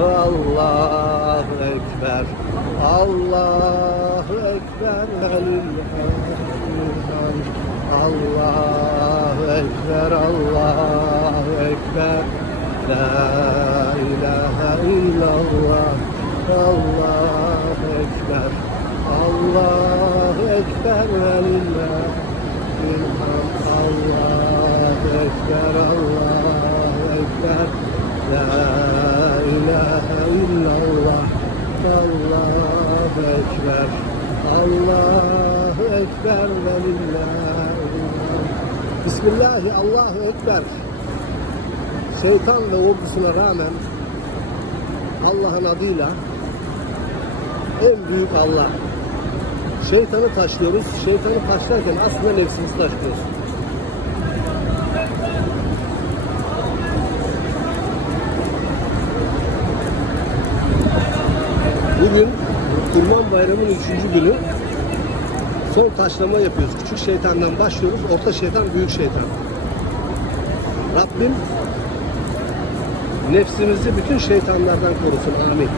Allahu Ekber Allahu Ekber. Allahu Ekber Allahu Ekber La ilahe illallah Allahu Ekber Allahu Ekber Velillahilhamd. Allahu Ekber Allahu Ekber La ilahe illallah Allahu Ekber Allahu Ekber ve Bismillahi Allahu Ekber Şeytan ve ordusuna rağmen Allah'ın adıyla en büyük Allah Şeytanı taşlıyoruz. Şeytanı taşlarken aslında nefsimizi taşlıyoruz. Bugün Kurban Bayramı'nın üçüncü günü son taşlama yapıyoruz. Küçük şeytandan başlıyoruz. Orta şeytan, büyük şeytan. Rabbim nefsimizi bütün şeytanlardan korusun. Amin.